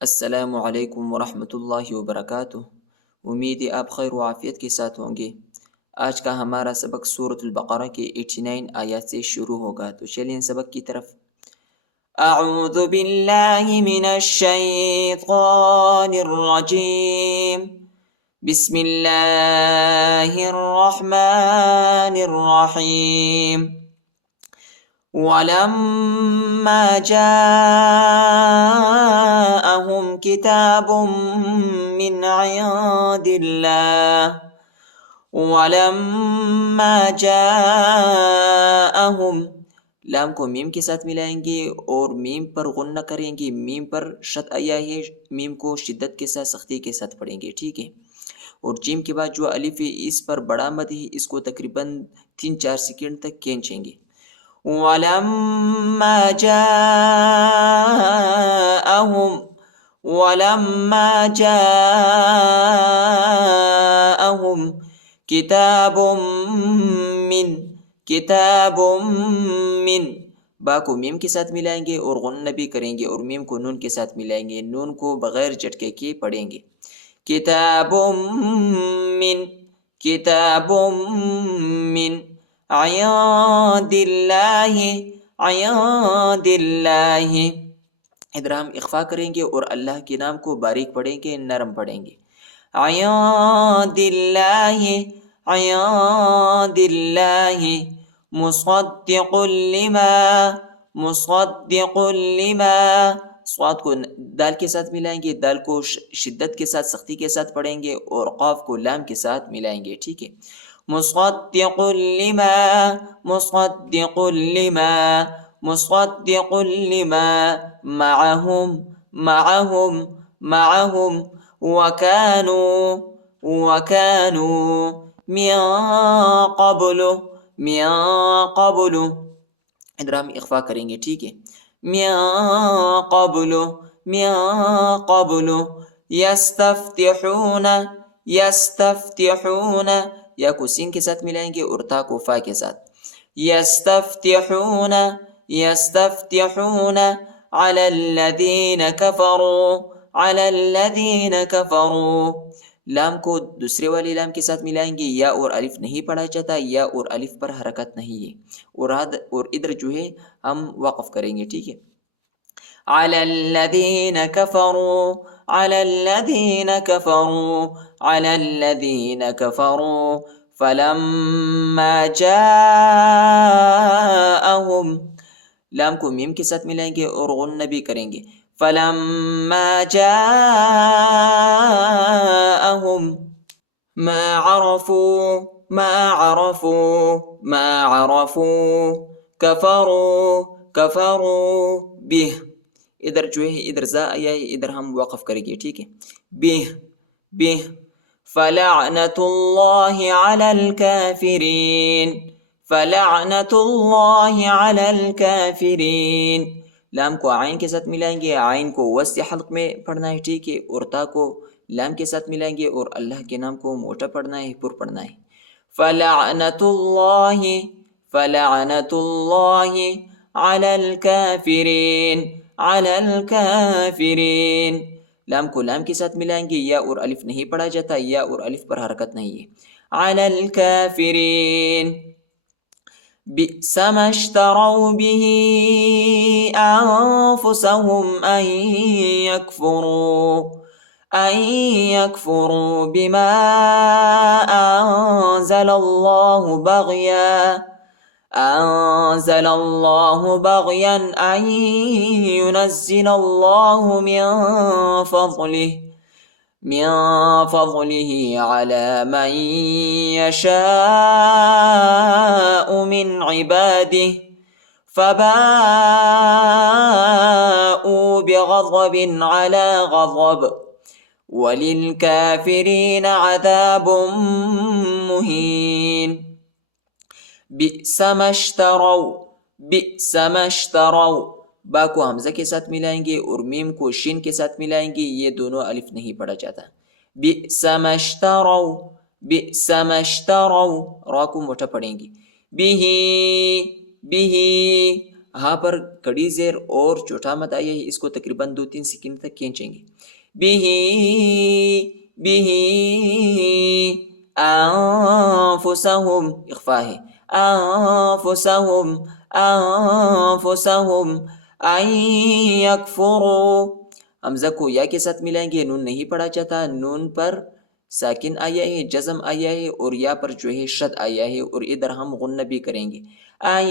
السلام علیکم ورحمۃ اللہ وبرکاتہ۔ امید ہے آپ خیر و عافیت کے ساتھ ہوں گے۔ آج کا ہمارا سبق سورۃ البقرہ کے 89 آیات سے شروع ہوگا، تو چلیں سبق کی طرف۔ اعوذ باللہ من الشیطان الرجیم، بسم اللہ الرحمن الرحیم۔ وَلَمَّا جَاءَهُمْ كِتَابٌ مِّنْ عِندِ اللَّهِ وَلَمَّا جَاءَهُمْ، لام کو میم کے ساتھ ملائیں گے اور میم پر غنہ کریں گے۔ میم پر شد آیا ہے، میم کو شدت کے ساتھ سختی کے ساتھ پڑھیں گے، ٹھیک ہے۔ اور جیم کے بعد جو الف ہے اس پر بڑا مد ہے، اس کو تقریباً 3-4 سیکنڈ تک کھینچیں گے۔ وَلَمَّا جَاءَهُمْ كِتَابٌ مِّن، با کو میم کے ساتھ ملائیں گے اور غنہ بھی کریں گے، اور میم کو نون کے ساتھ ملائیں گے، نون کو بغیر جھٹکے کے پڑھیں گے۔ کتاب من عند اللہ، ادھر ہم اخفا کریں گے اور اللہ کے نام کو باریک پڑھیں گے، نرم پڑھیں گے۔ عند اللہ مصدق لما، صاد کو دال کے ساتھ ملائیں گے، دال کو شدت کے ساتھ سختی کے ساتھ پڑھیں گے، اور قاف کو لام کے ساتھ ملائیں گے، ٹھیک ہے۔ مصدق لما معهم وكانوا من قبل، ادھر ہم اخفا کریں گے، ٹھیک ہے۔ من قبل یستفتحون، یا کو سین کے ساتھ ملائیں گے اور تا کو فا کے ساتھ۔ یستفتحون علی الذین کفروا، لام کو دوسرے والے لام کے ساتھ ملائیں گے، یا اور الف نہیں پڑھا جاتا، یا اور الف پر حرکت نہیں ہے، اور ادھر جو ہے ہم وقف کریں گے، ٹھیک ہے۔ علی الذین کفروا فلما جاءہم، لام کو میم کے ساتھ ملائیں گے اور غنہ بھی کریں گے۔ فلما جاءہم ما عرفوا کفروا به، ادھر جو ہے ادھر زا آیا ہے، ادھر ہم وقف کریں گے، ٹھیک ہے۔ به فلعنت اللہ علی الکافرین، لام کو عین کے ساتھ ملائیں گے، عین کو وسط حلق میں پڑھنا ہے، ٹھیک ہے، اور تا کو لام کے ساتھ ملائیں گے، اور اللہ کے نام کو موٹا پڑھنا ہے، پر پڑھنا ہے۔ فلعنت اللہ علی الکافرین، لام کو لام کے ساتھ ملائیں گے، یا اور الف نہیں پڑھا جاتا، یا اور الف پر حرکت نہیں ہے۔ علی الکافرین، بئس ما اشتروا به انفسهم ان يكفروا بما انزل الله بغيا ان ينزل الله من فضله على من يشاء من عباده فباءوا بغضب على غضب وللكافرين عذاب مهين۔ بئس ما اشتروا، با کو حمزہ کے ساتھ ملائیں گے اور میم کو شین کے ساتھ ملائیں گے، یہ دونوں الف نہیں پڑھا جاتا۔ بئس ما اشتروا، را کو موٹا پڑھیں گے۔ به ہاں پر کڑی زیر اور چھوٹا مد آیا ہے، اس کو تقریباً 2-3 سیکنڈ تک کھینچیں گے. بھی انفسہم اخفا ہے، انفسہم انفسہم ان یکفروا. حمزہ کو یا کے ساتھ ملائیں گے، نون نہیں پڑھا جاتا، نون پر ساکن آیا ہے، جزم آیا ہے، اور یا پر جو ہے شد آیا ہے، اور ادھر ہم غنہ بھی کریں گے. ان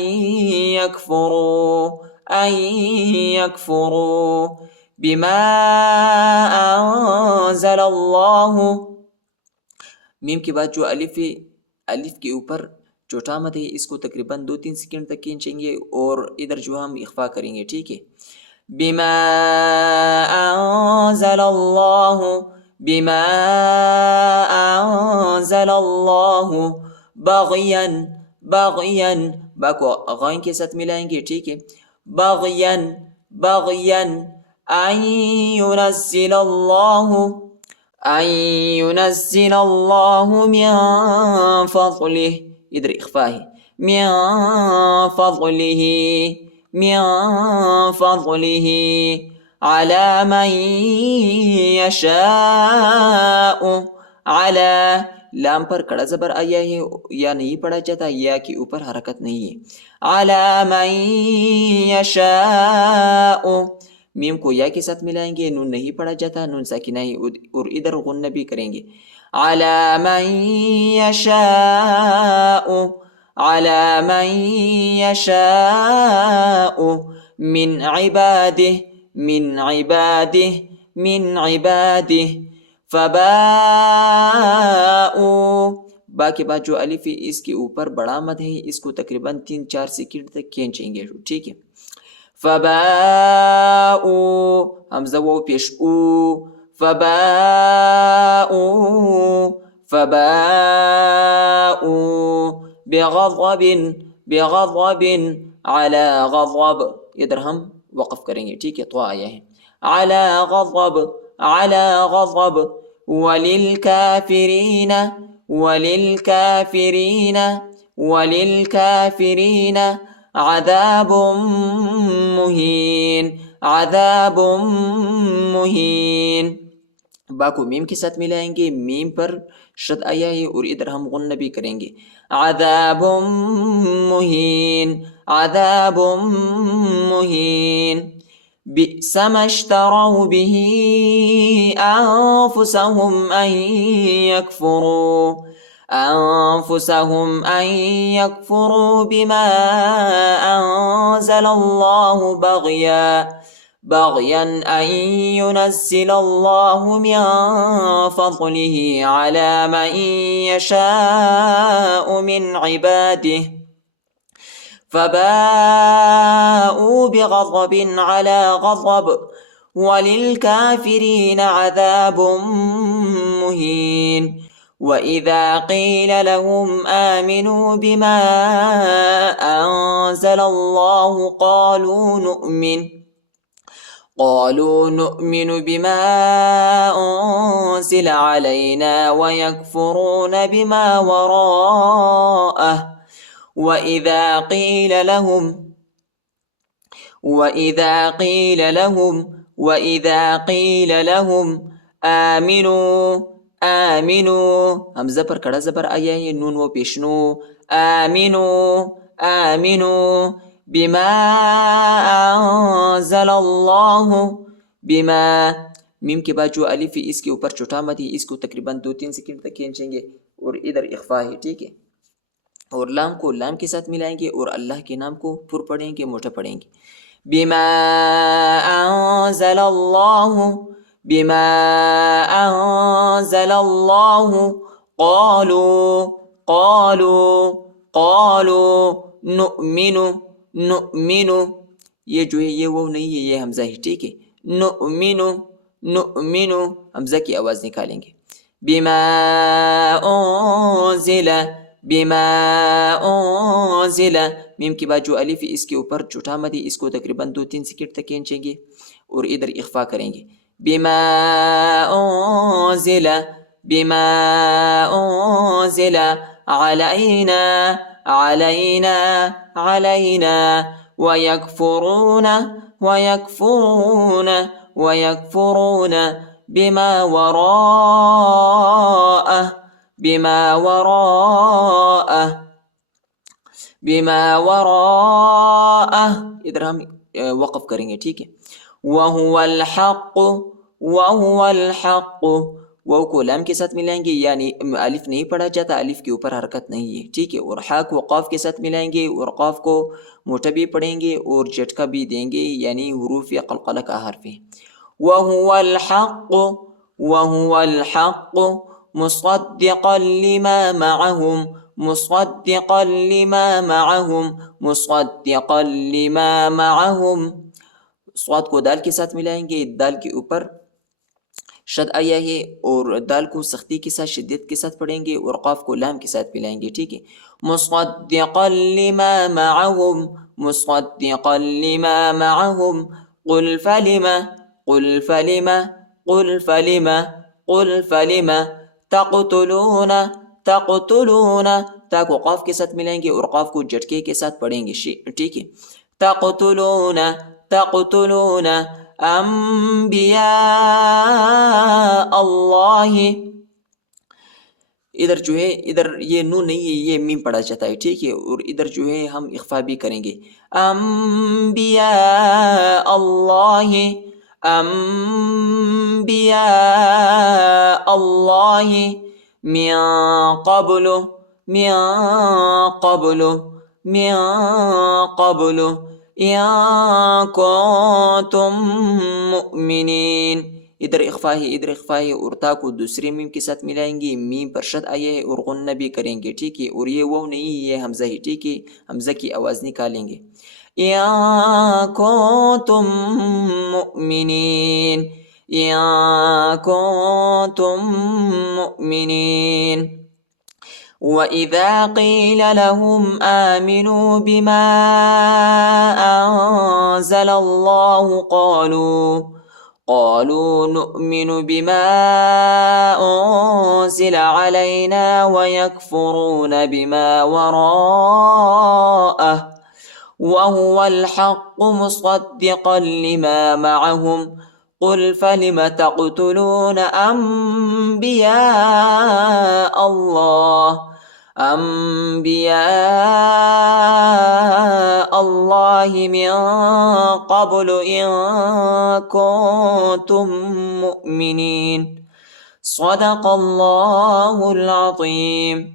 یکفروا بما انزل اللہ. میم کے بعد جو الف ہے، الف کے اوپر چھوٹا مد ہے، اس کو تقریباً 2-3 سیکنڈ تک کھینچیں گے، اور ادھر جو ہم اخفا کریں گے. ٹھیک ہے. بما انزل اللہ، بما انزل اللہ بغیا، بغیا، با کو غین کے ساتھ ملائیں گے. ٹھیک ہے. بغیا بغیا ان ينزل اللہ، ان ينزل اللہ من فضلہ، ادھر اخفا ہے، من فضلہ، من فضلہ على من یشاء. على لام پر کڑا زبر آیا ہے، یا نہیں پڑھا جاتا، یا کے اوپر حرکت نہیں ہے. على من یشاء. میم کو یا کے ساتھ ملائیں گے، نون نہیں پڑھا جاتا، نون ساکنہ ہے، اور ادھر غنہ بھی کریں گے. على من یشاء، على من یشاء من عباده، من عباده، من عباده. فباءوا، با کے بعد جو الف ہے اس کے اوپر بڑا مد ہے، اس کو تقریباً 3-4 سیکنڈ تک کھینچیں گے. ٹھیک ہے. فباءوا، حمزہ وہ پیش او، فباءوا، فباءوا بغضب، بغضب على غضب، ادھر ہم وقف کریں گے. ٹھیک ہے. تو آیا ہے على غضب، على غضب وللكافرين، وللكافرين، وللكافرين عذاب مہین، عذاب مہین. با کو میم کے ساتھ ملائیں گے، میم پر شد آیا ہے، اور ادھر ہم غنہ بھی کریں گے. عذاب مہین، عذاب مہین. بئس ما اشتروا به انفسهم ان يكفروا، انفسهم ان يكفروا بما انزل الله بغيا، بغيا ان ينزل الله من فضله على من يشاء من عباده. فباءوا بغضب على غضب وللكافرين عذاب مهين. وإذا قيل لهم آمنوا بما أنزل الله قالوا نؤمن بما أنزل علينا ويكفرون بما وراءه. وإذا قيل لهم، وإذا قيل لهم، وإذا قيل لهم آمنوا، آمنوا، حمزہ پر کڑا زبر آیا ہے، نون و پیشنو. آمنوا، آمنوا بما انزل اللہ، بما، میم کے بعد جو الف ہے اس کے اوپر چھوٹا مد ہے، اس کو تقریباً 2-3 سیکنڈ تک کھینچیں گے، اور ادھر اخفا ہے. ٹھیک ہے. اور لام کو لام کے ساتھ ملائیں گے، اور اللہ کے نام کو پر پڑھیں گے، موٹا پڑھیں گے. بما انزل اللہ، بما انزل اللہ قالوا، قالوا، قالوا نؤمن، نؤمن، یہ جو ہے یہ وہ نہیں ہے، یہ حمزہ ہے. ٹھیک ہے. نؤمن، نؤمن، حمزہ کی آواز نکالیں گے. بما انزل، بما انزل، میم کے بعد جو الف ہے اس کے اوپر چھوٹا مد ہے، اس کو تقریباً 2-3 سیکنڈ تک کھینچیں گے، اور ادھر اخفا کریں گے. بما انزل، بما انزل علینا، علینا، علینا ويكفرون ويكفرون ويكفرون بما وراءه بما وراءه بما وراءه. ادھر ہم وقف کریں گے، ٹھیک ہے. وَهُوَ الْحَقُّ وَهُوَ الْحَقُّ، واو کو لام کے ساتھ ملائیں گے، یعنی الف نہیں پڑھا جاتا، الف کے اوپر حرکت نہیں ہے، ٹھیک ہے. اور ہا کو قاف کے ساتھ ملائیں گے اور قاف کو موٹا بھی پڑھیں گے اور جھٹکا بھی دیں گے، یعنی حروف قلقلہ کا حرف ہے. وَهُوَ الْحَقُّ وَهُوَ الْحَقُّ مُصَدِّقًا لِمَا مَعَهُمْ مُصَدِّقًا لِمَا مَعَهُمْ مُصَدِّقًا لِمَا مَعَهُمْ. صاد کو دال کے ساتھ ملائیں گے، دال کے اوپر شد آیا ہے اور دال کو سختی کے ساتھ شدت کے ساتھ پڑھیں گے اور قاف کو لام کے ساتھ ملائیں گے، ٹھیک ہے. مصدقا لما معهم مصدقا لما معهم قل فلما قل فلما قل فلما قل فلما تقتلون تقتلون. تا کو قاف کے ساتھ ملائیں گے اور قاف کو جھٹکے کے ساتھ پڑھیں گے، ٹھیک ہے. تقتلون تقتلون انبیاء اللہ. ادھر جو ہے ادھر یہ نون نہیں ہے، یہ میم پڑھا جاتا ہے، ٹھیک ہے. اور ادھر جو ہے ہم اخفا بھی کریں گے. انبیاء اللہ انبیاء اللہ من قبل من قبل من قبل ان کنتم مؤمنین. ادھر اخفا ہے، ادھر اخفا ہے اور تا کو دوسرے میم کے ساتھ ملائیں گے، میم پر شد آیا ہے اور غنہ بھی کریں گے، ٹھیک ہے. اور یہ واو نہیں، یہ حمزہ ہے، ٹھیک ہے. حمزہ کی آواز نکالیں گے. ان کنتم مؤمنین ان کنتم مؤمنین. وَإِذَا قِيلَ لَهُمْ آمِنُوا بِمَا أَنزَلَ اللَّهُ قَالُوا نُؤْمِنُ بِمَا أُنزِلَ عَلَيْنَا وَيَكْفُرُونَ بِمَا وَرَاءَهُ وَهُوَ الْحَقُّ مُصَدِّقًا لِمَا مَعَهُمْ قُلْ فَلِمَ تَقْتُلُونَ أَنبِيَاءَ اللَّهِ أنبياء الله من قبل إن كنتم مؤمنين. صدق الله العظيم.